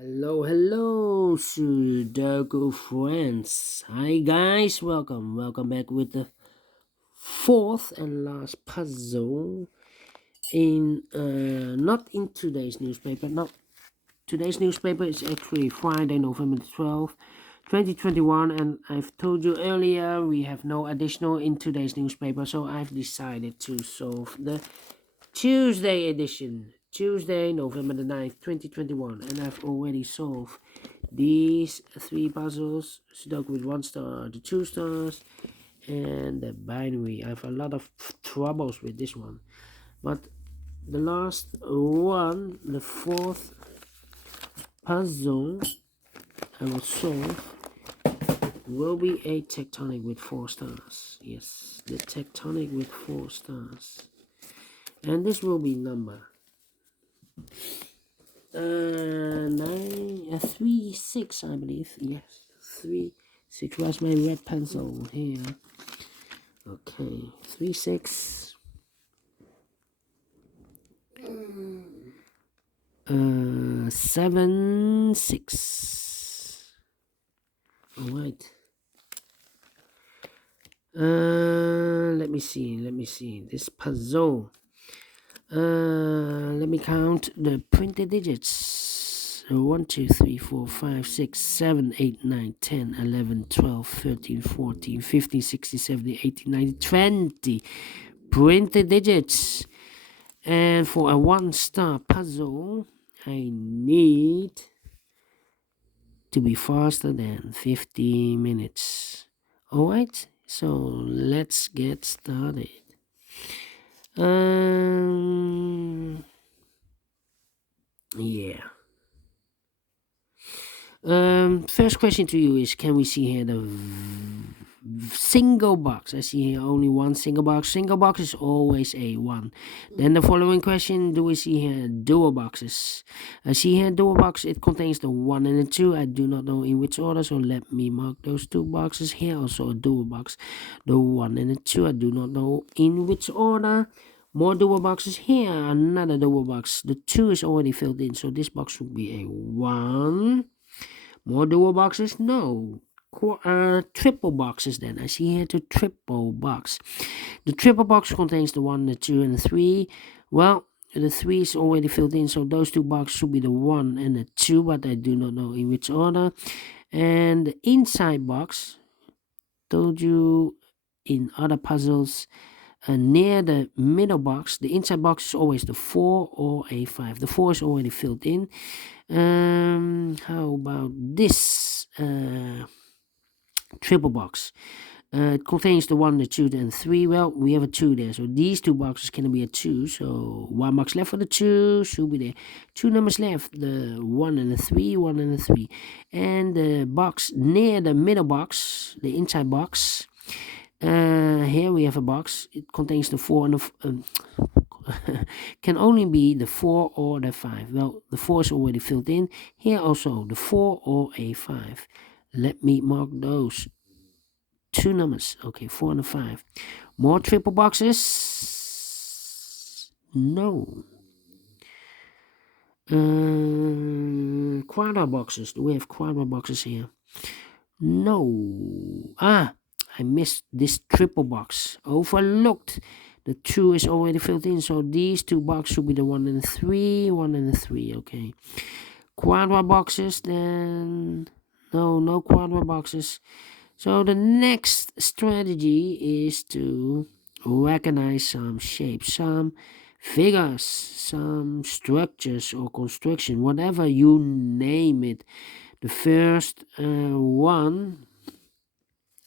Hello, Sudoku friends. Hi, guys. Welcome back with the fourth and last puzzle in not in today's newspaper. No, today's newspaper is actually Friday, November 12th, 2021, and I've told you earlier we have no additional in today's newspaper, so I've decided to solve the Tuesday edition. Tuesday, November the 9th, 2021, and I've already solved these three puzzles: Sudoku with 1 star, the 2 stars, and the binary. I have a lot of troubles with this one, but the last one, the fourth puzzle I will solve, will be a tectonic with 4 stars. Yes, the tectonic with 4 stars, and this will be number 3 6, I believe. Yes, 3 6. Where's my red pencil? Here. Okay, 3 6. 7 6. All right. Let me see this puzzle. Let me count the printed digits. 1 2 3 4 5 6 7 8 9 10 11 12 13 14 15 16 17 18 19 20 printed digits. And for a 1 star puzzle, I need to be faster than 50 minutes. Alright, so let's get started. Yeah. First question to you is, can we see here the single box? I see here only one single box. Single box is always a 1. Then the following question, do we see here dual boxes? I see here dual box, it contains the 1 and the 2. I do not know in which order, so let me mark those 2 boxes here. Also a dual box, the 1 and the 2. I do not know in which order. More dual boxes here, another dual box. The 2 is already filled in, so this box would be a 1. More dual boxes? No. Triple boxes then. I see here the triple box. The triple box contains the 1, the 2, and the 3. Well, the 3 is already filled in, so those 2 boxes should be the 1 and the 2, but I do not know in which order. And the inside box, told you in other puzzles, near the middle box, the inside box is always the 4 or a 5. The 4 is already filled in. How about this triple box? It contains the 1, the 2, and 3. Well, we have a 2 there, so these 2 boxes can be a 2. So 1 box left for the 2 should be there. 2 numbers left, the 1 and the 3, 1 and the 3. And the box near the middle box, the inside box, here we have a box. It contains the 4 and the can only be the 4 or the 5. Well, the 4 is already filled in. Here also the 4 or a 5. Let me mark those 2 numbers. Okay, 4 and a 5. More triple boxes? No. Quadra boxes. Do we have quadra boxes here? No. I missed this triple box. Overlooked. The 2 is already filled in, so these 2 boxes should be the 1 and the 3. 1 and the 3, okay. Quadra boxes, then no quadra boxes. So the next strategy is to recognize some shapes, some figures, some structures or construction, whatever you name it. The first one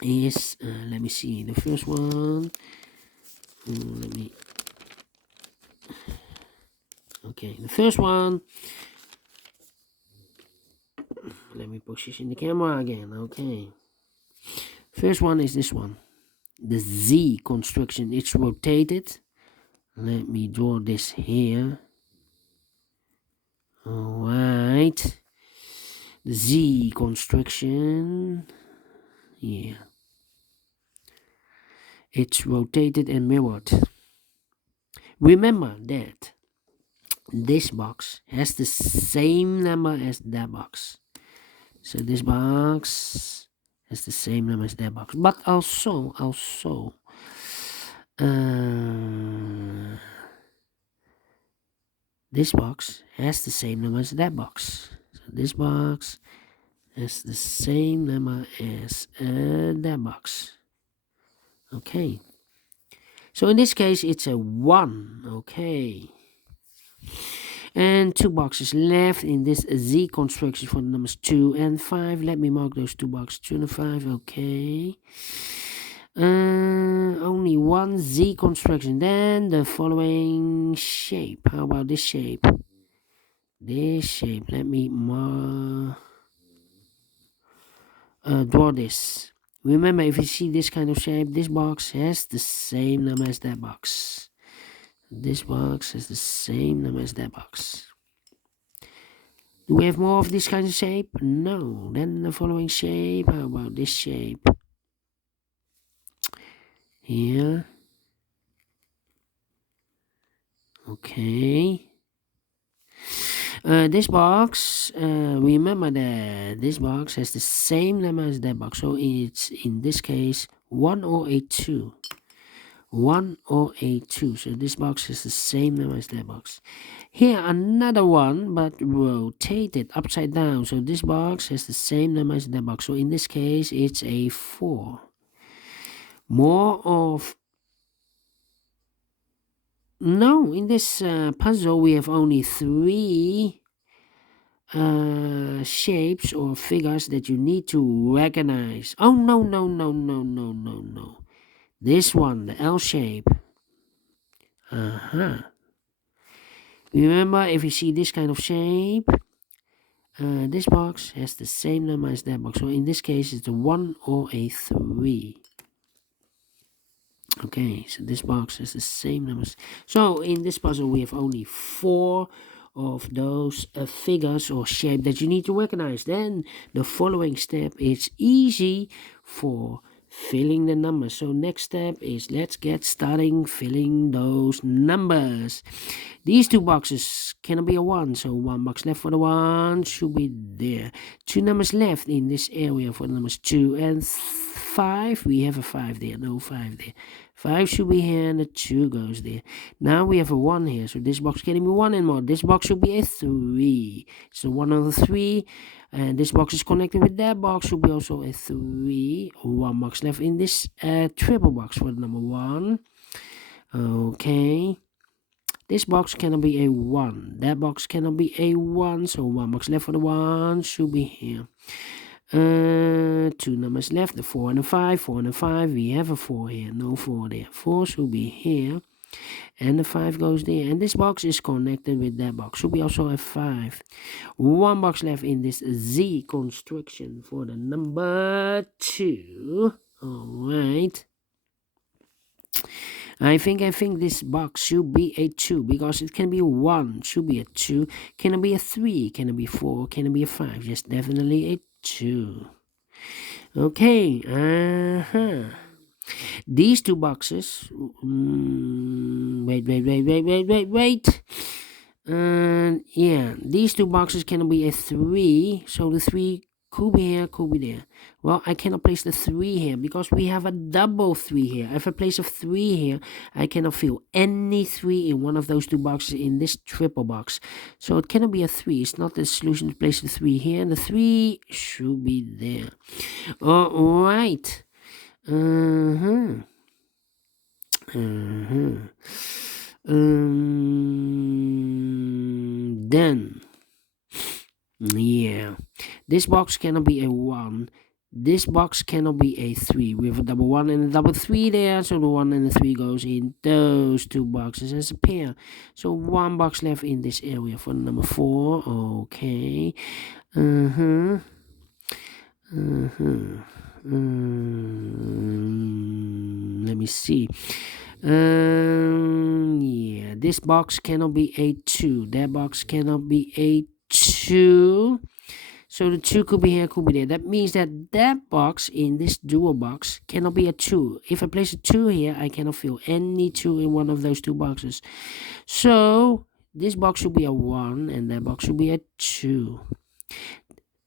is, let me see, the first one, okay, the first one, let me position the camera again. Okay, first one is this one, the Z construction. It's rotated. Let me draw this here. All right, the Z construction. Yeah, it's rotated and mirrored. Remember that this box has the same number as that box. So this box has the same number as that box. But also, this box has the same number as that box. So this box has the same number as that box. Okay. So in this case, it's a 1. Okay. And 2 boxes left in this Z construction for the numbers 2 and 5. Let me mark those 2 boxes, 2 and 5. Okay. Only 1 Z construction. Then the following shape. How about this shape? This shape. Let me draw this. Remember, if you see this kind of shape, this box has the same number as that box. This box has the same number as that box. Do we have more of this kind of shape? No. Then the following shape. How about this shape? Here. Okay. This box, remember that this box has the same number as that box. So it's, in this case, 1 or a 2. 1 or a 2. So this box has the same number as that box. Here, another one, but rotated upside down. So this box has the same number as that box. So in this case, it's a 4. More of... No, in this puzzle, we have only 3 shapes or figures that you need to recognize. Oh, no. This one, the L shape. Remember, if you see this kind of shape, this box has the same number as that box. So in this case, it's a 1 or a 3. Okay, so this box has the same numbers. So in this puzzle, we have only 4 of those figures or shape that you need to recognize. Then the following step is easy for filling the numbers. So next step is, let's get starting filling those numbers. These 2 boxes cannot be a 1, so 1 box left for the 1 should be there. 2 numbers left in this area for the numbers 2 and 5. We have a 5 there, no 5 there. 5 should be here and the 2 goes there. Now we have a 1 here, so this box can be 1 anymore. This box should be a 3. So 1 on the 3. And this box is connected with that box, should be also a 3. 1 box left in this triple box for the number 1. Okay. This box cannot be a 1. That box cannot be a 1. So 1 box left for the 1 should be here. 2 numbers left, the 4 and the 5. 4 and the 5. We have a 4 here. No 4 there. 4 should be here. And the 5 goes there. And this box is connected with that box. Should be also a 5. 1 box left in this Z construction for the number 2. Alright. I think this box should be a 2 because it can be 1, should be a 2. Can it be a 3? Can it be 4? Can it be a 5? Yes, definitely a 2. Okay. These 2 boxes. Wait. Yeah, these 2 boxes can be a 3. So the 3 could be here, could be there. Well, I cannot place the 3 here because we have a double 3 here. If I place a 3 here, I cannot fill any 3 in one of those 2 boxes in this triple box. So it cannot be a 3. It's not the solution to place the 3 here. And the 3 should be there. Alright. Then, yeah, this box cannot be a 1. This box cannot be a 3. We have a double 1 and a double 3 there. So the 1 and the 3 goes in those 2 boxes as a pair. So 1 box left in this area for number 4. Okay. Let me see. Yeah, this box cannot be a 2. That box cannot be a 2. So the 2 could be here, could be there. That means that box in this dual box cannot be a 2. If I place a 2 here, I cannot fill any 2 in one of those 2 boxes. So this box should be a 1, and that box should be a 2.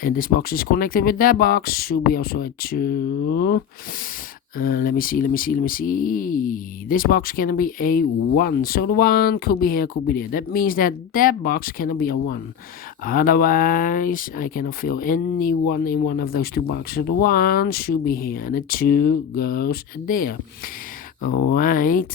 And this box is connected with that box, should be also a 2. Let me see. This box cannot be a 1. So the 1 could be here, could be there. That means that that box cannot be a 1. Otherwise, I cannot fill any 1 in one of those two boxes. So the 1 should be here, and the 2 goes there. Alright.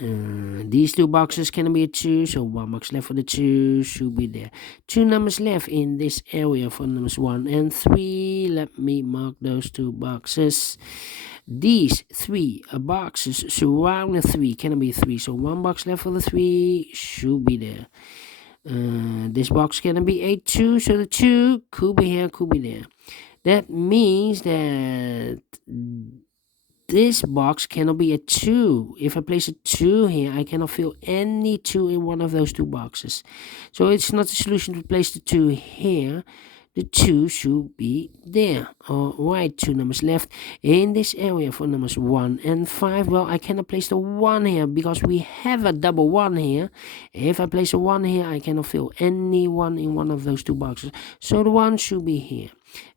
These two boxes can be a 2, so 1 box left for the 2 should be there. 2 numbers left in this area for numbers 1 and 3. Let me mark those 2 boxes. These 3 boxes surround the 3 can be 3, so 1 box left for the 3 should be there. This box can be a 2, so the 2 could be here, could be there. That means that this box cannot be a 2. If I place a 2 here, I cannot fill any 2 in one of those 2 boxes. So it's not a solution to place the 2 here. The 2 should be there. Alright, 2 numbers left in this area for numbers 1 and 5. Well, I cannot place the 1 here because we have a double 1 here. If I place a 1 here, I cannot fill any 1 in one of those 2 boxes. So the 1 should be here.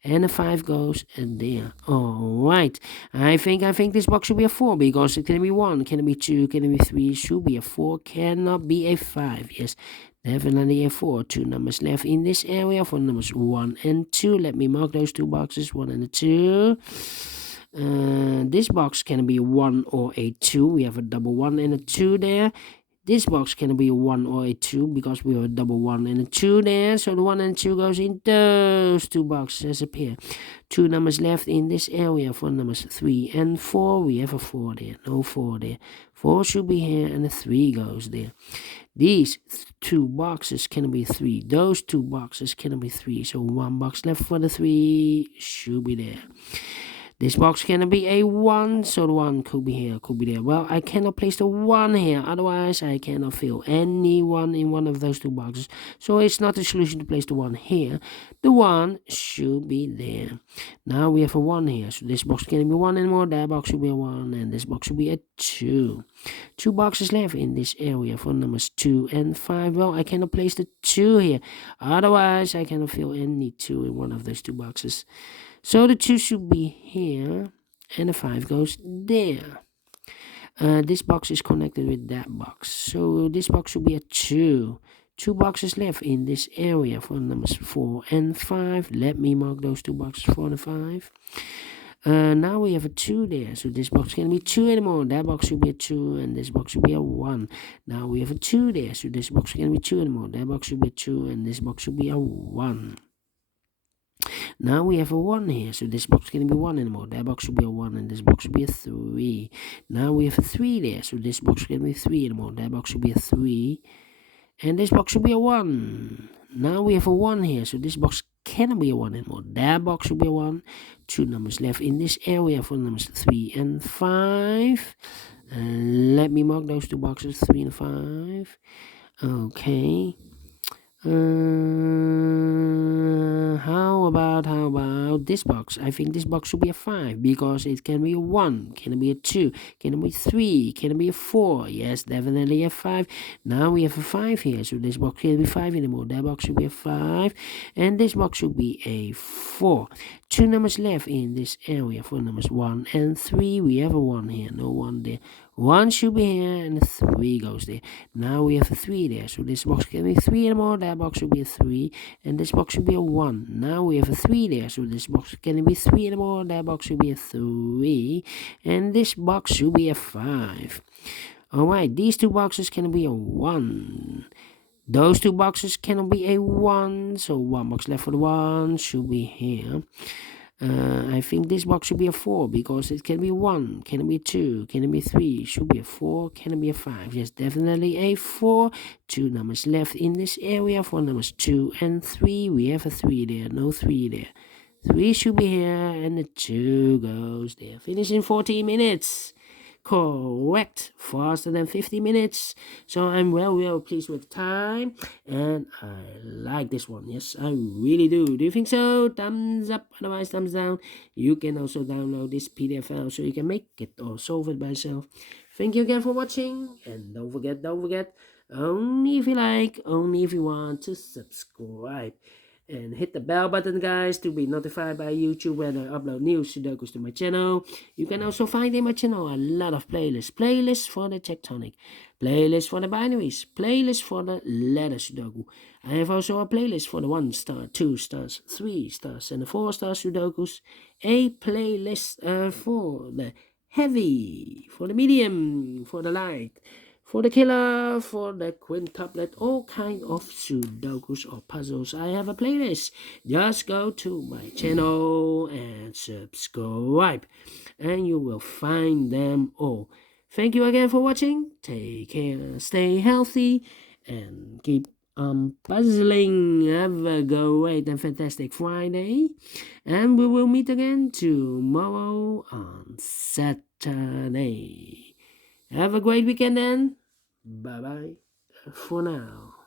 And the 5 goes there. Alright. I think this box should be a 4 because it can be 1, can it be 2, can it be 3, should be a 4, cannot be a 5. Yes, definitely a 4. 2 numbers left in this area for numbers 1 and 2. Let me mark those 2 boxes, 1 and a 2. This box can be a 1 or a 2. We have a double 1 and a 2 there. This box can be a 1 or a 2 because we have a double 1 and a 2 there. So the 1 and 2 goes in those 2 boxes as a pair. 2 numbers left in this area for numbers 3 and 4. We have a 4 there. No 4 there. 4 should be here and the 3 goes there. These 2 boxes can be 3. Those 2 boxes can be 3. So 1 box left for the 3 should be there. This box cannot be a 1, so the 1 could be here, could be there. Well, I cannot place the 1 here, otherwise I cannot fill any 1 in one of those 2 boxes. So it's not a solution to place the 1 here. The 1 should be there. Now we have a 1 here, so this box cannot be 1 anymore. That box should be a 1, and this box should be a 2. 2 boxes left in this area for numbers 2 and 5. Well, I cannot place the 2 here, otherwise I cannot fill any 2 in one of those 2 boxes. So the 2 should be here, and the 5 goes there. This box is connected with that box, so this box should be a 2. 2 boxes left in this area for numbers 4 and 5. Let me mark those 2 boxes, 4 and 5. Now we have a 2 there, so this box can be 2 anymore. That box should be a 2, and this box should be a 1. Now we have a 2 there, so this box can be 2 anymore. That box should be a 2, and this box should be a 1. Now we have a 1 here, so this box can't be 1 anymore. That box should be a 1, and this box should be a 3. Now we have a 3 there, so this box can't be 3 anymore. That box should be a 3, and this box should be a 1. Now we have a 1 here, so this box cannot be a 1 anymore. That box should be a 1. 2 numbers left in this area for numbers 3 and 5. Let me mark those 2 boxes, 3 and 5. Okay. How about this box? I think this box should be a 5 because it can be a 1, can it be a 2, can it be 3, can it be a 4? Yes, definitely a 5. Now we have a 5 here, so this box can't be 5 anymore. That box should be a 5, and this box should be a 4. 2 numbers left in this area for numbers 1 and 3. We have a 1 here, no 1 there. 1 should be here, and 3 goes there. Now we have a 3 there, so this box can be 3 anymore. That box should be a 3, and this box should be a 1. Now we have a 3 there, so this box can be 3 anymore. That box should be a 3, and this box should be a 5. Alright, these 2 boxes can be a 1. Those 2 boxes cannot be a 1, so 1 box left for the 1 should be here. I think this box should be a 4 because it can be 1, can it be 2, can it be 3, should be a 4, can it be a 5? Yes, definitely a 4. 2 numbers left in this area for numbers 2 and 3. We have a 3 there, no 3 there. 3 should be here, and the 2 goes there. Finish in 14 minutes. Correct, faster than 50 minutes. So I'm well pleased with time, and I like this one. Yes, I really do. Do you think so? Thumbs up, otherwise thumbs down. You can also download this PDF file so you can make it or solve it by yourself. Thank you again for watching, and don't forget, only if you like, only if you want to subscribe. And hit the bell button, guys, to be notified by YouTube when I upload new Sudokus to my channel. You can also find in my channel a lot of playlists for the Tectonic, playlists for the binaries, playlists for the letter Sudoku. I have also a playlist for the 1 star, 2 stars, 3 stars, and the 4 star Sudokus. A playlist for the heavy, for the medium, for the light, for the killer, for the quintuplet, all kind of Sudokus or puzzles. I have a playlist. Just go to my channel and subscribe, and you will find them all. Thank you again for watching. Take care, stay healthy, and keep puzzling. Have a great and fantastic Friday, and we will meet again tomorrow on Saturday. Have a great weekend then. Bye bye for now.